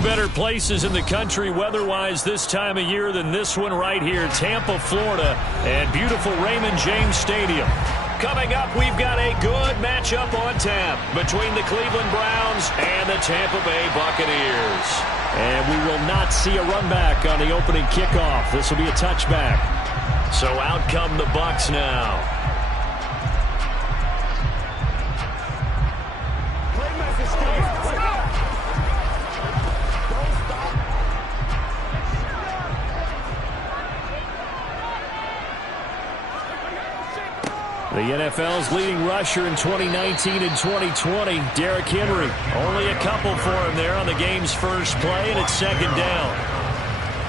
few better places in the country weather-wise this time of year than this one right here, Tampa, Florida, and beautiful Raymond James Stadium. Coming up, we've got a good matchup on tap between the Cleveland Browns and the Tampa Bay Buccaneers. And we will not see a run back on the opening kickoff. This will be a touchback. So out come the Bucs now. The NFL's leading rusher in 2019 and 2020, Derrick Henry. Only a couple for him there on the game's first play, and it's second down.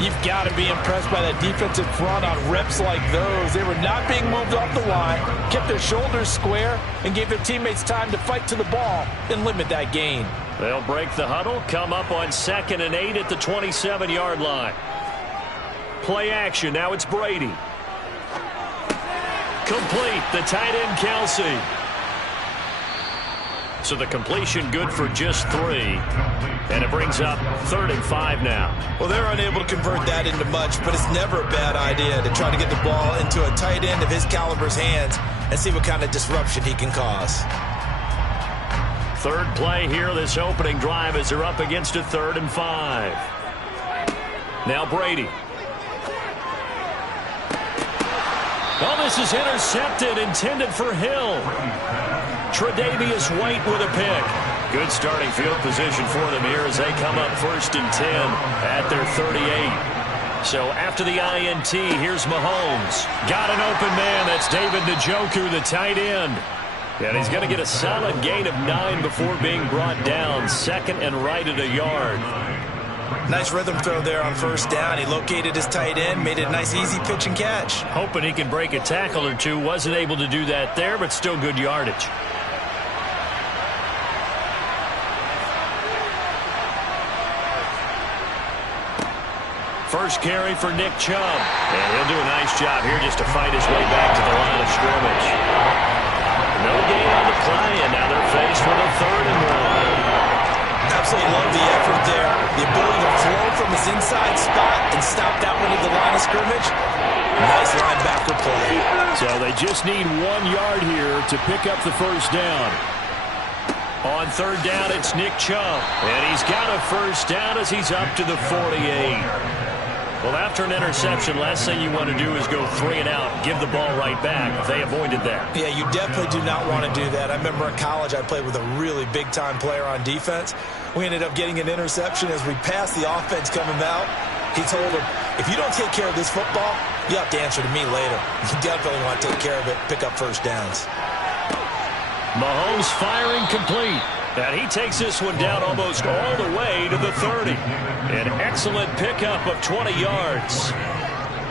You've got to be impressed by that defensive front on reps like those. They were not being moved off the line, kept their shoulders square, and gave their teammates time to fight to the ball and limit that gain. They'll break the huddle, come up on 2nd and 8 at the 27-yard line. Play action, now it's Brady. Complete, the tight end Kelsey. So the completion good for just 3. And it brings up 3rd and 5 now. Well, they're unable to convert that into much, but it's never a bad idea to try to get the ball into a tight end of his caliber's hands and see what kind of disruption he can cause. Third play here, this opening drive as they're up against a 3rd and 5. Now Brady. Oh, this is intercepted, intended for Hill. Tre'Davious White with a pick. Good starting field position for them here as they come up 1st and 10 at their 38. So after the INT, here's Mahomes. Got an open man. That's David Njoku, the tight end. And he's going to get a solid gain of 9 before being brought down. 2nd and right at a yard. Nice rhythm throw there on 1st down. He located his tight end, made it a nice easy pitch and catch. Hoping he can break a tackle or two. Wasn't able to do that there, but still good yardage. First carry for Nick Chubb. And he'll do a nice job here just to fight his way back to the line of scrimmage. No gain on the play, and now they're faced with a 3rd and 1. Absolutely love the effort there. The ability to flow from his inside spot and stop that one at the line of scrimmage. Nice linebacker play. So they just need 1 yard here to pick up the 1st down. On 3rd down, it's Nick Chubb. And he's got a 1st down as he's up to the 48. Well, after an interception, last thing you want to do is go 3 and out, give the ball right back. They avoided that. Yeah, you definitely do not want to do that. I remember in college I played with a really big-time player on defense. We ended up getting an interception as we passed the offense coming out. He told him, if you don't take care of this football, you have to answer to me later. You definitely want to take care of it, pick up 1st downs. Mahomes firing complete. And he takes this one down almost all the way to the 30. An excellent pickup of 20 yards.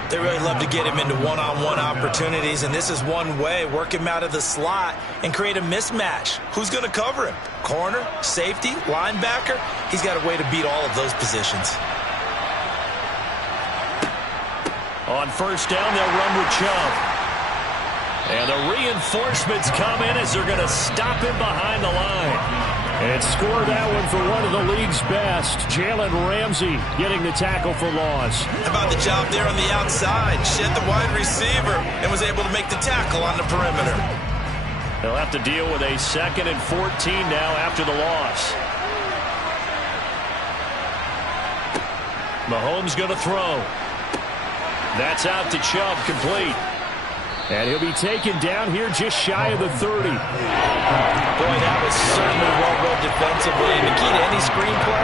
They really love to get him into one-on-one opportunities, and this is one way. Work him out of the slot and create a mismatch. Who's going to cover him? Corner, safety, linebacker? He's got a way to beat all of those positions. On 1st down, they'll run with Chubb. And the reinforcements come in as they're going to stop him behind the line. And score that one for one of the league's best. Jalen Ramsey getting the tackle for loss. How about the job there on the outside? Shed the wide receiver and was able to make the tackle on the perimeter. They'll have to deal with a 2nd and 14 now after the loss. Mahomes going to throw. That's out to Chubb, complete. And he'll be taken down here just shy of the 30. Boy, that was certainly well read defensively. And the key to any screenplay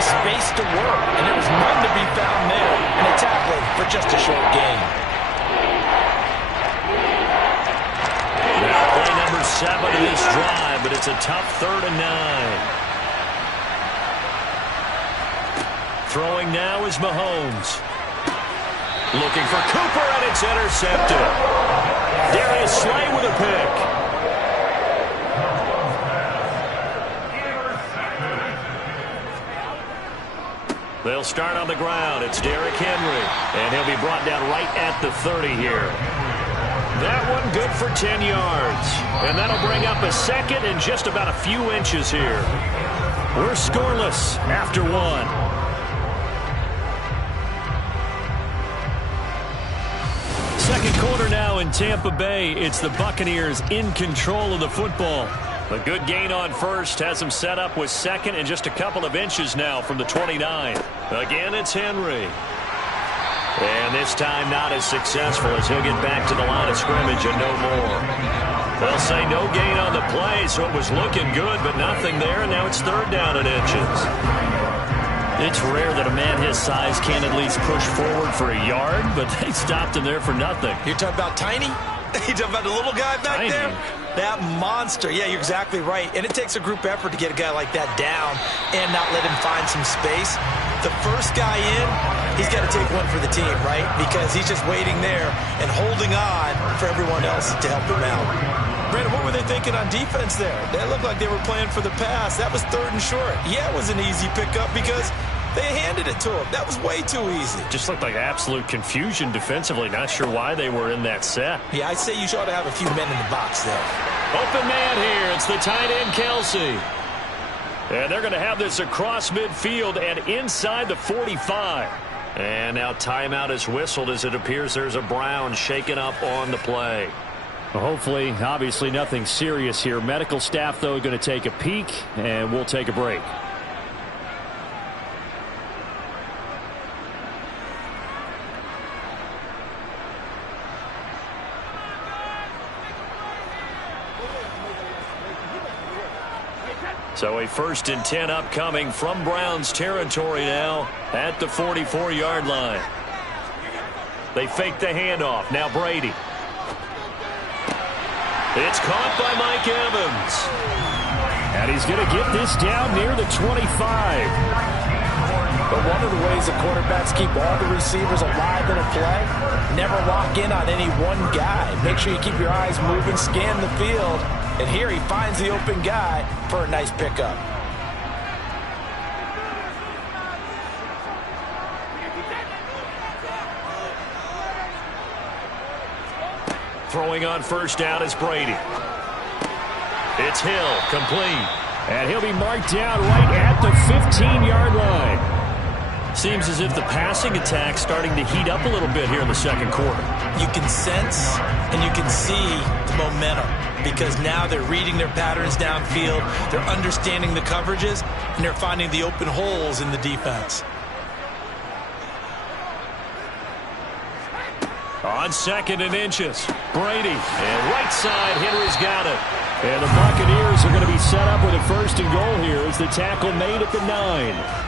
is space to work. And there was none to be found there. And a tackle for just a short gain. Now play number 7 of this drive, but it's a tough 3rd and 9. Throwing now is Mahomes. Looking for Cooper, and it's intercepted. Darius Slay with a pick. They'll start on the ground. It's Derrick Henry, and he'll be brought down right at the 30 here. That one good for 10 yards. And that'll bring up a 2nd and just about a few inches here. We're scoreless after 1. Second quarter now in Tampa Bay. It's the Buccaneers in control of the football. A good gain on first has them set up with second and just a couple of inches now from the 29. Again, it's Henry. And this time not as successful as he'll get back to the line of scrimmage and no more. They'll say no gain on the play, so it was looking good, but nothing there, and now it's third down and inches. It's rare that a man his size can't at least push forward for a yard, but they stopped him there for nothing. You're talking about Tiny? You're talking about the little guy back Tiny. there? That monster. Yeah, you're exactly right. And it takes a group effort to get a guy like that down and not let him find some space. The first guy in, he's got to take one for the team, right? Because he's just waiting there and holding on for everyone else to help him out. Brandon, what were they thinking on defense there? That looked like they were playing for the pass. That was third and short. Yeah, it was an easy pickup because they handed it to him. That was way too easy. Just looked like absolute confusion defensively. Not sure why they were in that set. Yeah, I'd say you ought to have a few men in the box there. Open man here. It's the tight end, Kelsey. And they're going to have this across midfield and inside the 45. And now timeout is whistled as it appears there's a Brown shaken up on the play. Well, hopefully, obviously nothing serious here. Medical staff, though, going to take a peek, and we'll take a break. So a 1st and 10 upcoming from Browns territory now at the 44-yard line. They fake the handoff. Now Brady. It's caught by Mike Evans. And he's going to get this down near the 25. But one of the ways the quarterbacks keep all the receivers alive in a play, never lock in on any one guy. Make sure you keep your eyes moving, scan the field. And here he finds the open guy for a nice pickup. Throwing on first down is Brady. It's Hill, complete. And he'll be marked down right at the 15-yard line. Seems as if the passing attack's starting to heat up a little bit here in the second quarter. You can sense and you can see the momentum because now they're reading their patterns downfield, they're understanding the coverages, and they're finding the open holes in the defense. On second and inches, Brady. And right side, Henry's got it. And the Buccaneers are going to be set up with a 1st and goal here as the tackle made at the 9.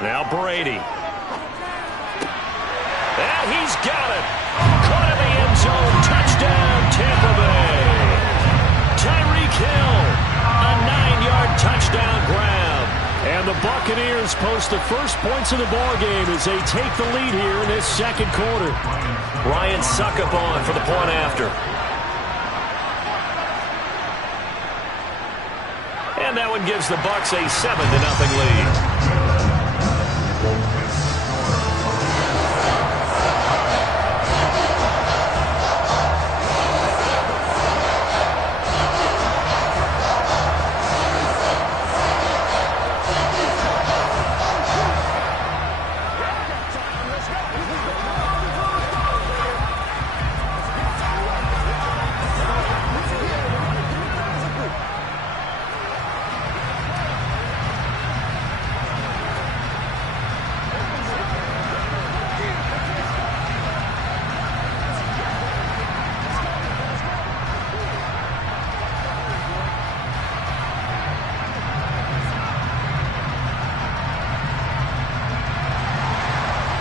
Now Brady. And he's got it. Caught in the end zone. Touchdown, Tampa Bay. Tyreek Hill. A 9-yard touchdown grab. And the Buccaneers post the first points of the ballgame as they take the lead here in this second quarter. Ryan Suckup on for the point after. And that one gives the Bucs a 7-0 lead.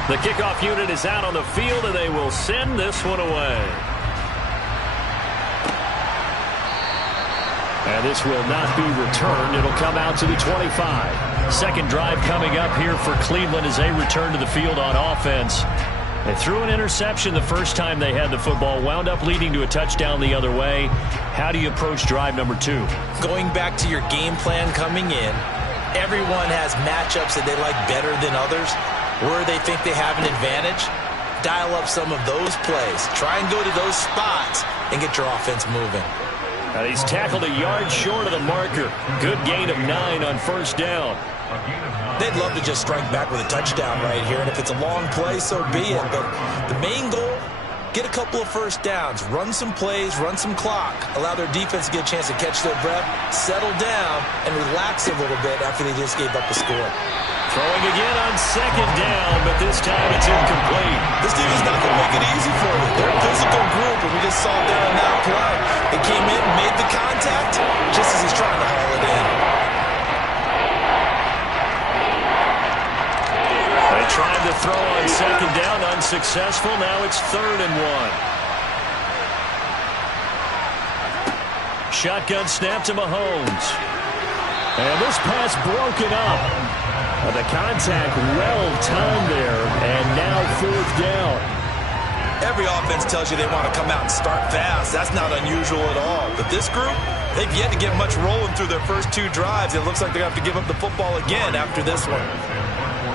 The kickoff unit is out on the field, and they will send this one away. And this will not be returned. It'll come out to the 25. Second drive coming up here for Cleveland as they return to the field on offense. They threw an interception the first time they had the football, wound up leading to a touchdown the other way. How do you approach drive number 2? Going back to your game plan coming in, everyone has matchups that they like better than others, where they think they have an advantage. dial up some of those plays. Try and go to those spots and get your offense moving. He's tackled a yard short of the marker. Good gain of 9 on first down. They'd love to just strike back with a touchdown right here, and if it's a long play, so be it. But the main goal, get a couple of first downs, run some plays, run some clock, allow their defense to get a chance to catch their breath, settle down, and relax a little bit after they just gave up a score. Throwing again on second down, but this time it's incomplete. This team is not going to make it easy for you. They're a physical group, and we just saw it there on that play. They came in, made the contact, just as he's trying to haul it in. They tried to throw on second down, unsuccessful. Now it's 3rd and 1. Shotgun snap to Mahomes. And this pass broken up. The contact well-timed there, and now 4th down. Every offense tells you they want to come out and start fast. That's not unusual at all. But this group, they've yet to get much rolling through their first 2 drives. It looks like they're going to have to give up the football again after this one.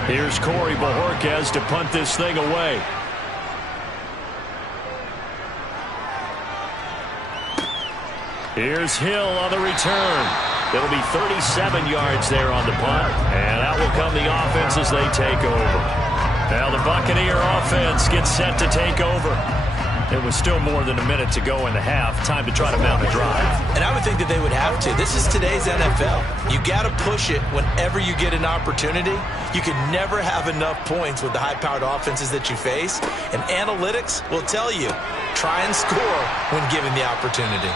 Here's Corey Bajorquez to punt this thing away. Here's Hill on the return. It'll be 37 yards there on the punt, and out will come the offense as they take over. Now the Buccaneer offense gets set to take over. It was still more than a minute to go in the half. Time to try to mount a drive. And I would think that they would have to. This is today's NFL. You got to push it whenever you get an opportunity. You can never have enough points with the high-powered offenses that you face. And analytics will tell you, try and score when given the opportunity.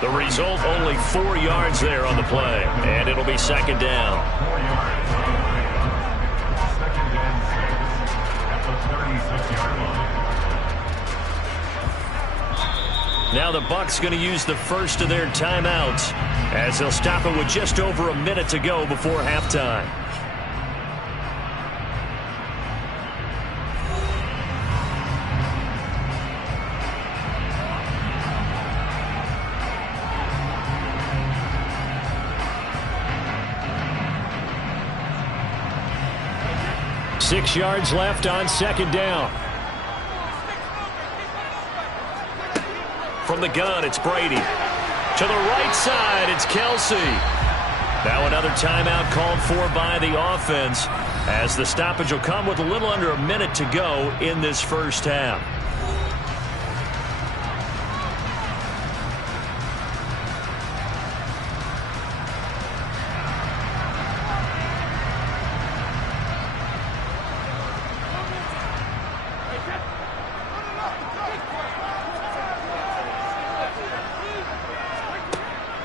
The result, only 4 yards there on the play, and it'll be 2nd down. Now the Bucs going to use the first of their timeouts as they'll stop it with just over a minute to go before halftime. Six yards left on second down. From the gun, it's Brady. To the right side, it's Kelsey. Now another timeout called for by the offense as the stoppage will come with a little under a minute to go in this first half.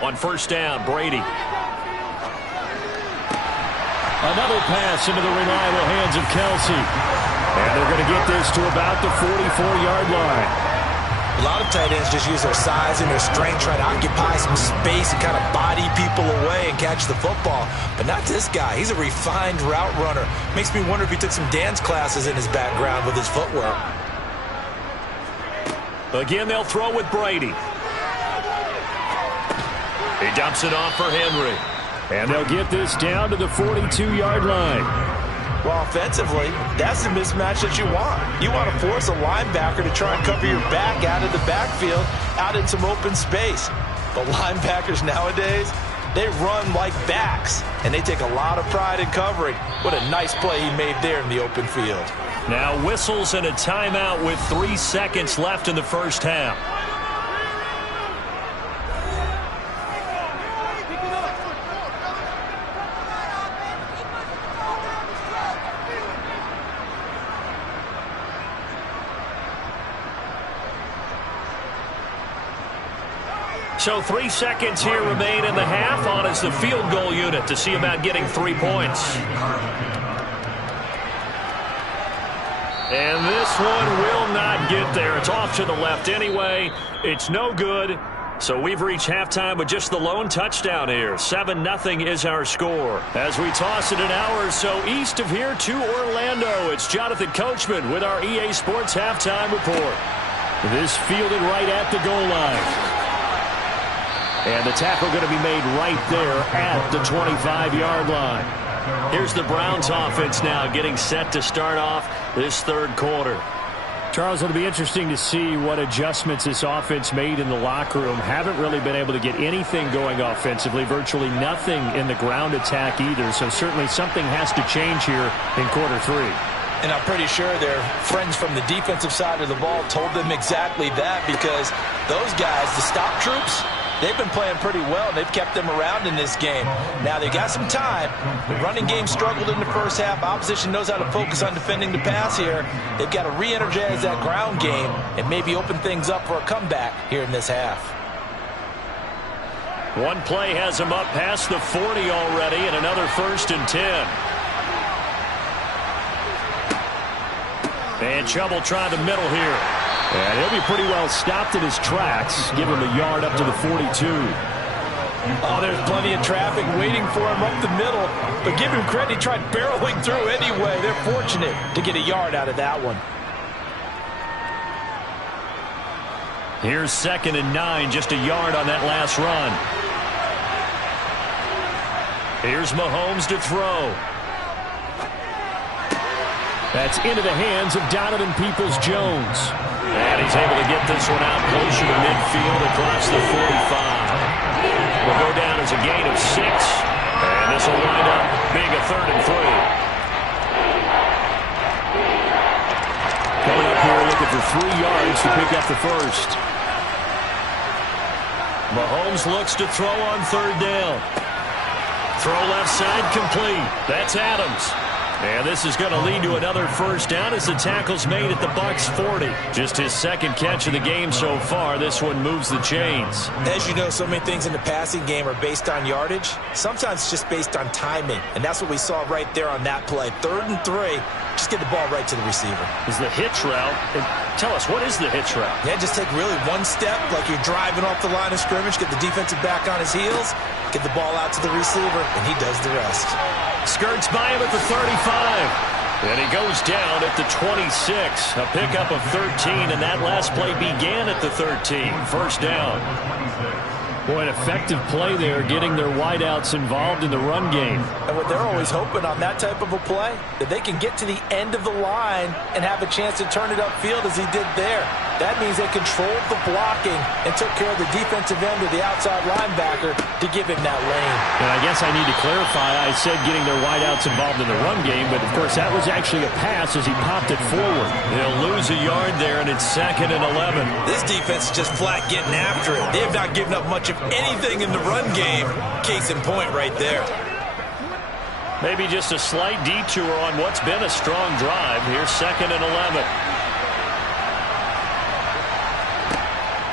On first down, Brady. Another pass into the reliable hands of Kelsey. And they're going to get this to about the 44-yard line. A lot of tight ends just use their size and their strength, try to occupy some space and kind of body people away and catch the football. But not this guy. He's a refined route runner. Makes me wonder if he took some dance classes in his background with his footwork. Again, they'll throw with Brady. He dumps it off for Henry. And they'll get this down to the 42-yard line. Well, offensively, that's the mismatch that you want. You want to force a linebacker to try and cover your back out of the backfield, out in some open space. But linebackers nowadays, they run like backs, and they take a lot of pride in covering. What a nice play he made there in the open field. Now whistles and a timeout with 3 seconds left in the first half. So 3 seconds here remain in the half. On is the field goal unit to see about getting 3 points. And this one will not get there. It's off to the left anyway. It's no good. So we've reached halftime with just the lone touchdown here. 7-0 is our score. As we toss it an hour or so east of here to Orlando, it's Jonathan Coachman with our EA Sports halftime report. This fielded right at the goal line. And the tackle going to be made right there at the 25-yard line. Here's the Browns offense now getting set to start off this third quarter. Charles, it'll be interesting to see what adjustments this offense made in the locker room. Haven't really been able to get anything going offensively, virtually nothing in the ground attack either. So certainly something has to change here in quarter three. And I'm pretty sure their friends from the defensive side of the ball told them exactly that, because those guys, the stop troops, they've been playing pretty well. They've kept them around in this game. Now, they got some time. The running game struggled in the first half. Opposition knows how to focus on defending the pass here. They've got to re-energize that ground game and maybe open things up for a comeback here in this half. One play has him up past the 40 already, and another 1st and 10. And trouble trying to middle here. And he'll be pretty well stopped in his tracks. Give him a yard up to the 42. Oh, there's plenty of traffic waiting for him up the middle. But give him credit, he tried barreling through anyway. They're fortunate to get a yard out of that one. Here's 2nd and 9, just a yard on that last run. Here's Mahomes to throw. That's into the hands of Donovan Peoples-Jones. And he's able to get this one out closer to midfield across the 45. Will go down as a gain of 6. And this will wind up being a 3rd and 3. Coming up here looking for 3 yards to pick up the first. Mahomes looks to throw on 3rd down. Throw left side complete. That's Adams. And this is going to lead to another 1st down as the tackle's made at the Bucs 40. Just his 2nd catch of the game so far. This one moves the chains. As you know, so many things in the passing game are based on yardage. Sometimes it's just based on timing. And that's what we saw right there on that play. 3rd and 3. Just get the ball right to the receiver. Is the hitch route. And tell us, what is the hitch route? Yeah, just take really one step like you're driving off the line of scrimmage. Get the defensive back on his heels. Get the ball out to the receiver. And he does the rest. Skirts by him at the 35. And he goes down at the 26. A pickup of 13, and that last play began at the 13. 1st down. Boy, an effective play there, getting their wideouts involved in the run game. And what they're always hoping on that type of a play, that they can get to the end of the line and have a chance to turn it upfield as he did there. That means they controlled the blocking and took care of the defensive end or the outside linebacker to give him that lane. And I guess I need to clarify, I said getting their wideouts involved in the run game, but of course that was actually a pass as he popped it forward. They'll lose a yard there, and it's 2nd and 11. This defense is just flat getting after it. They have not given up much of anything in the run game. Case in point right there. Maybe just a slight detour on what's been a strong drive. Here's 2nd and 11.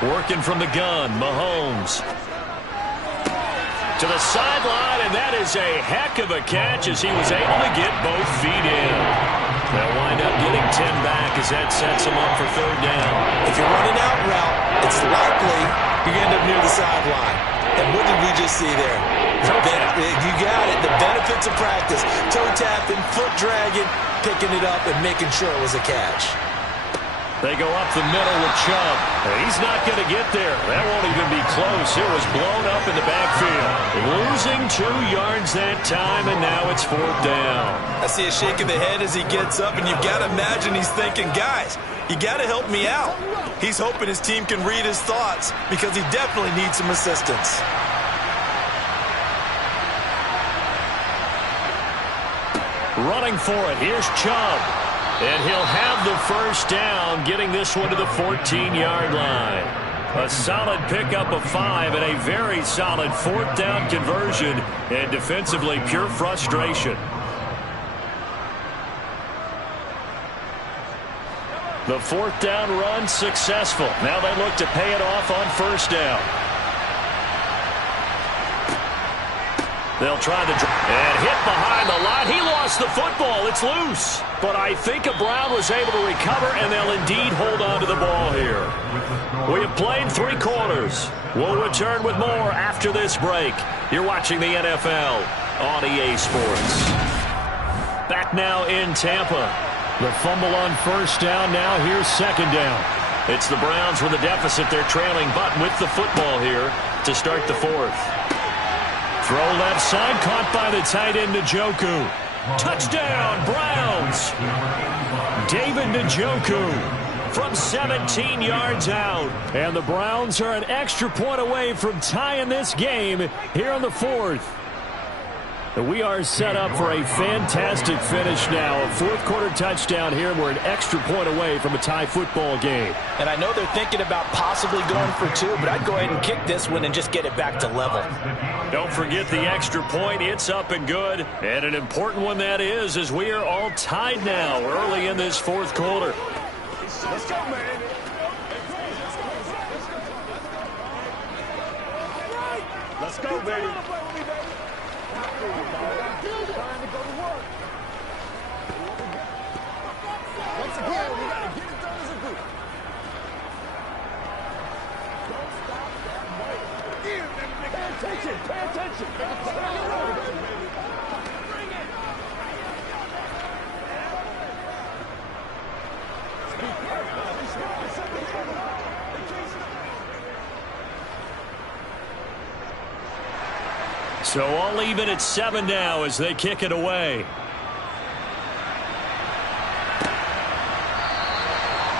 Working from the gun, Mahomes. To the sideline, and that is a heck of a catch as he was able to get both feet in. They'll wind up getting 10 back as that sets him up for 3rd down. If you're running out route, it's likely you end up near the sideline. And what did we just see there? You got it. The benefits of practice. Toe tapping, foot dragging, picking it up, and making sure it was a catch. They go up the middle with Chubb. He's not going to get there. That won't even be close. It was blown up in the backfield. Losing 2 yards that time, and now it's 4th down. I see a shake of the head as he gets up, and you've got to imagine he's thinking, guys, you got to help me out. He's hoping his team can read his thoughts because he definitely needs some assistance. Running for it. Here's Chubb. And he'll have the 1st down, getting this one to the 14-yard line. A solid pickup of 5 and a very solid 4th down conversion, and defensively pure frustration. The 4th down run successful. Now they look to pay it off on 1st down. They'll try to and hit behind the line. He lost the football. It's loose. But I think Brown was able to recover, and they'll indeed hold on to the ball here. We have played 3 quarters. We'll return with more after this break. You're watching the NFL on EA Sports. Back now in Tampa. The fumble on 1st down. Now here's 2nd down. It's the Browns with a deficit. They're trailing, but with the football here to start the 4th. Throw left side, caught by the tight end, Njoku. Touchdown, Browns! David Njoku from 17 yards out. And the Browns are an extra point away from tying this game here in the fourth. We are set up for a fantastic finish now. A fourth-quarter touchdown here, and we're an extra point away from a tie football game. And I know they're thinking about possibly going for two, but I'd go ahead and kick this one and just get it back to level. Don't forget the extra point. It's up and good. And an important one that is, as we are all tied now early in this fourth quarter. Let's go, man. Let's go, baby. Once again, we got to get it done as a group. Don't stop that way. Pay attention. Pay attention. Bring it. So all even at 7 now as they kick it away.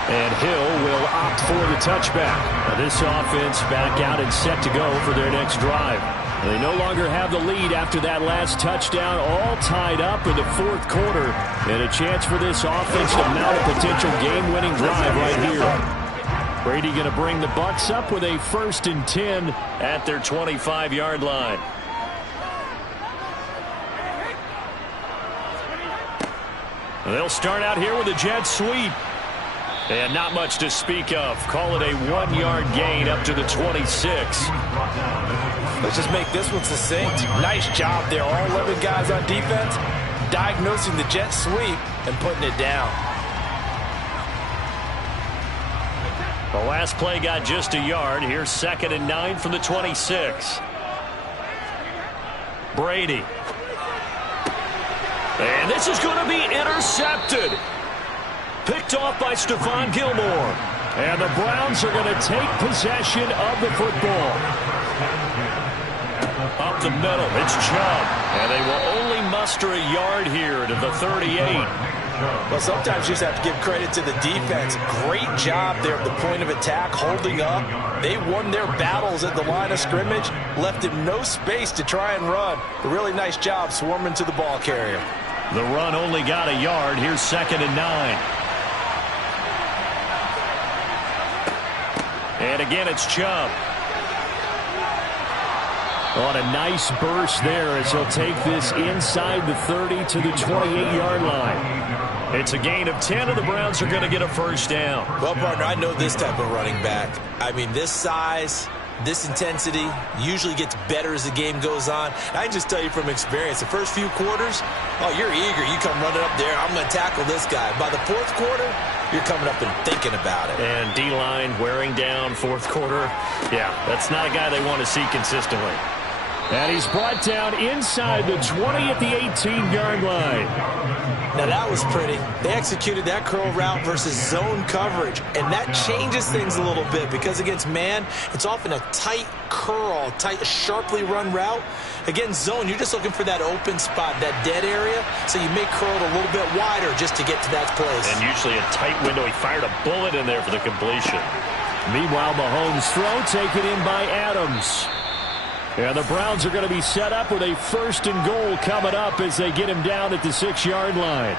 And Hill will opt for the touchback. Now this offense back out and set to go for their next drive. They no longer have the lead after that last touchdown, all tied up in the fourth quarter. And a chance for this offense to mount a potential game-winning drive right here. Brady going to bring the Bucs up with a 1st and 10 at their 25-yard line. They'll start out here with a jet sweep. And not much to speak of. Call it a 1-yard gain up to the 26. Let's just make this one succinct. Nice job there. All 11 guys on defense diagnosing the jet sweep and putting it down. The last play got just a yard. Here's 2nd and 9 from the 26. Brady. And this is going to be intercepted. Picked off by Stephon Gilmore. And the Browns are going to take possession of the football. Up the middle, it's Chubb. And they will only muster a yard here to the 38. Well, sometimes you just have to give credit to the defense. Great job there at the point of attack, holding up. They won their battles at the line of scrimmage, left him no space to try and run. A really nice job swarming to the ball carrier. The run only got a yard. Here's 2nd and 9. And again, it's Chubb. On a nice burst there as he'll take this inside the 30 to the 28-yard line. It's a gain of 10, and the Browns are going to get a 1st down. Well, partner, I know this type of running back. I mean, this size, this intensity usually gets better as the game goes on. I can just tell you from experience, the first few quarters, oh, you're eager. You come running up there, I'm going to tackle this guy. By the fourth quarter, you're coming up and thinking about it. And D-line wearing down fourth quarter. Yeah, that's not a guy they want to see consistently. And he's brought down inside the 20 at the 18-yard line. Now, that was pretty. They executed that curl route versus zone coverage, and that changes things a little bit because against man, it's often a tight curl, tight, sharply run route. Against zone, you're just looking for that open spot, that dead area, so you may curl it a little bit wider just to get to that place. And usually a tight window. He fired a bullet in there for the completion. Meanwhile, Mahomes' throw taken in by Adams. And the Browns are going to be set up with a 1st and goal coming up as they get him down at the 6-yard line.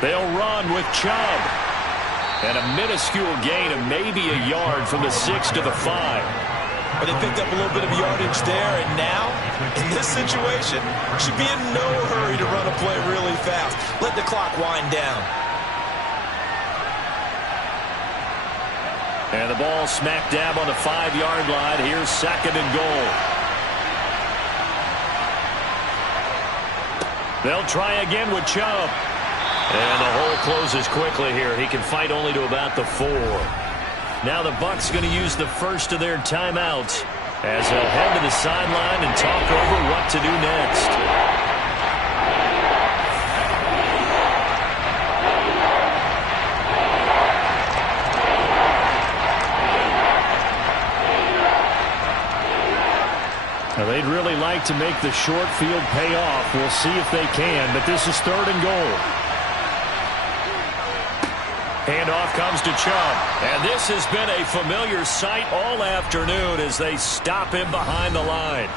They'll run with Chubb. And a minuscule gain of maybe a yard from the 6 to the 5. But they picked up a little bit of yardage there, and now, in this situation, should be in no hurry to run a play really fast. Let the clock wind down. And the ball smack dab on the 5-yard line. Here's 2nd and goal. They'll try again with Chubb. And the hole closes quickly here. He can fight only to about the 4. Now the Bucs going to use the first of their timeouts as they'll head to the sideline and talk over what to do next. like to make the short field pay off. We'll see if they can, but this is 3rd and goal. Handoff comes to Chubb. And this has been a familiar sight all afternoon as they stop him behind the line.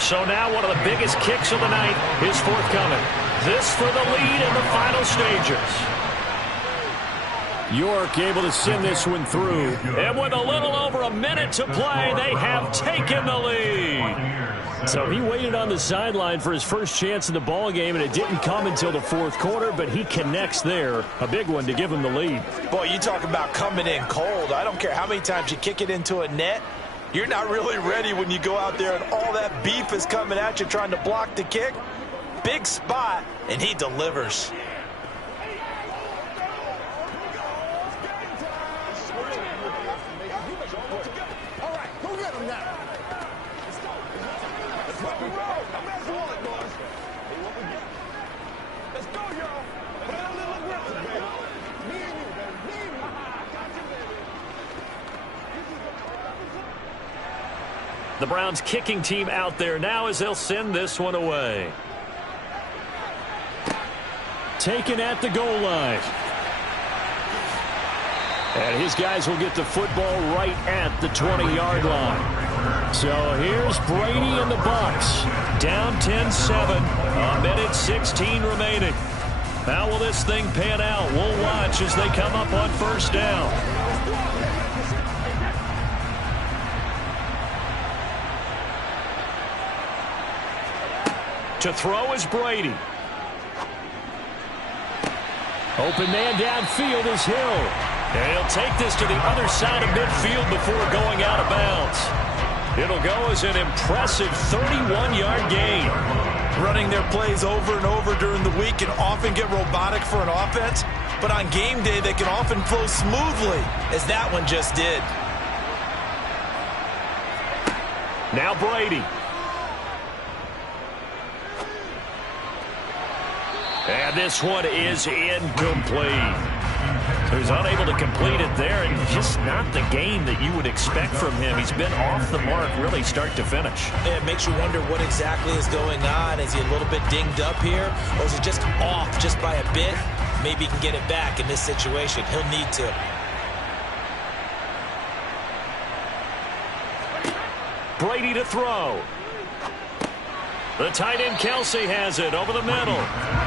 So now one of the biggest kicks of the night is forthcoming. This for the lead in the final stages. York able to send this one through. And with a little over a minute to play, they have taken the lead. So he waited on the sideline for his first chance in the ball game, and it didn't come until the 4th quarter, but he connects there. A big one to give him the lead. Boy, you talk about coming in cold. I don't care how many times you kick it into a net. You're not really ready when you go out there and all that beef is coming at you trying to block the kick. Big spot, and he delivers. All right, go get him now. Let's rock and roll. I'm at one, boys. Hey, what we got? Let's go, y'all. Play a little aggressive, baby. Me and you, baby. Me and you. Got you, baby. The Browns kicking team out there now as they'll send this one away. Taken at the goal line. And his guys will get the football right at the 20-yard line. So here's Brady and the Bucs. Down 10-7. A minute 16 remaining. How will this thing pan out? We'll watch as they come up on 1st down. To throw is Brady. Open man downfield is Hill. And he'll take this to the other side of midfield before going out of bounds. It'll go as an impressive 31-yard gain. Running their plays over and over during the week can often get robotic for an offense, but on game day they can often flow smoothly, as that one just did. Now Brady. And this one is incomplete. So he's unable to complete it there, and just not the game that you would expect from him. He's been off the mark really start to finish. Yeah, it makes you wonder what exactly is going on. Is he a little bit dinged up here, or is he just off just by a bit? Maybe he can get it back in this situation. He'll need to. Brady to throw. The tight end Kelsey has it over the middle.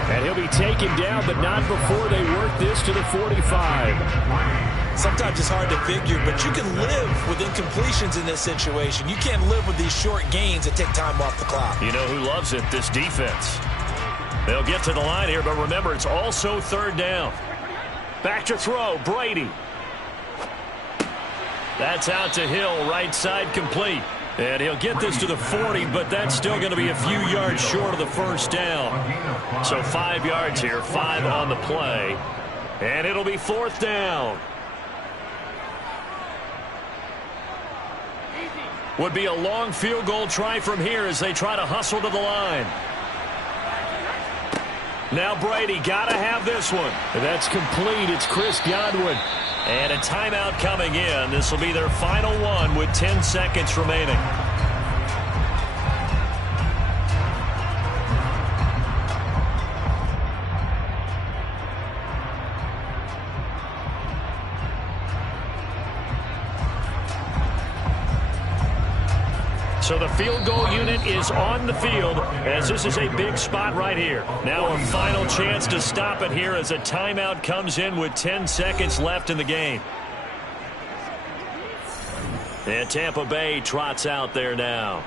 And he'll be taken down, but not before they work this to the 45. Sometimes it's hard to figure, but you can live with incompletions in this situation. You can't live with these short gains that take time off the clock. You know who loves it? This defense. They'll get to the line here, but remember, it's also 3rd down. Back to throw, Brady. That's out to Hill, right side complete. And he'll get this to the 40, but that's still going to be a few yards short of the 1st down. So 5 yards here, 5 on the play. And it'll be 4th down. Would be a long field goal try from here as they try to hustle to the line. Now Brady, got to have this one. That's complete. It's Chris Godwin. And a timeout coming in. This will be their final one with 10 seconds remaining. So the field goal unit is on the field as this is a big spot right here. Now a final chance to stop it here as a timeout comes in with 10 seconds left in the game. And Tampa Bay trots out there now.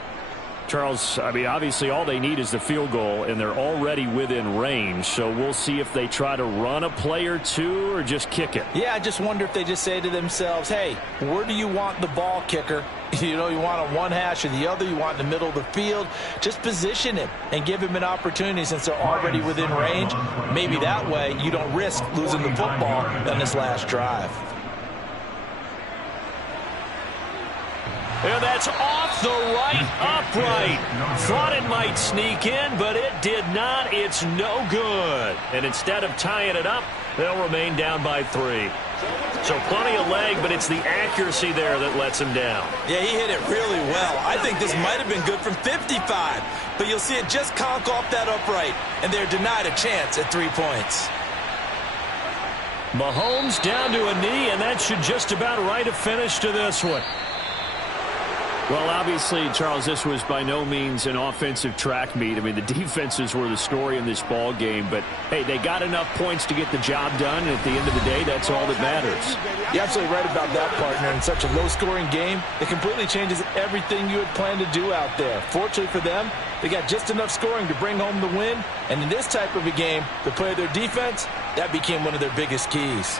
Charles, I mean, obviously all they need is the field goal, and they're already within range. So we'll see if they try to run a play or two or just kick it. Yeah, I just wonder if they just say to themselves, hey, where do you want the ball, kicker? You know, you want on one hash or the other. You want in the middle of the field. Just position him and give him an opportunity since they're already within range. Maybe that way you don't risk losing the football on this last drive. And that's off the right upright. Thought it might sneak in, but it did not. It's no good. And instead of tying it up, they'll remain down by 3. So plenty of leg, but it's the accuracy there that lets him down. Yeah, he hit it really well. I think this might have been good from 55. But you'll see it just conk off that upright, and they're denied a chance at 3 points. Mahomes down to a knee, and that should just about write a finish to this one. Well, obviously, Charles, this was by no means an offensive track meet. I mean, the defenses were the story in this ball game. But, hey, they got enough points to get the job done. And at the end of the day, that's all that matters. You're absolutely right about that, partner. In such a low-scoring game, it completely changes everything you had planned to do out there. Fortunately for them, they got just enough scoring to bring home the win. And in this type of a game, to play their defense, that became one of their biggest keys.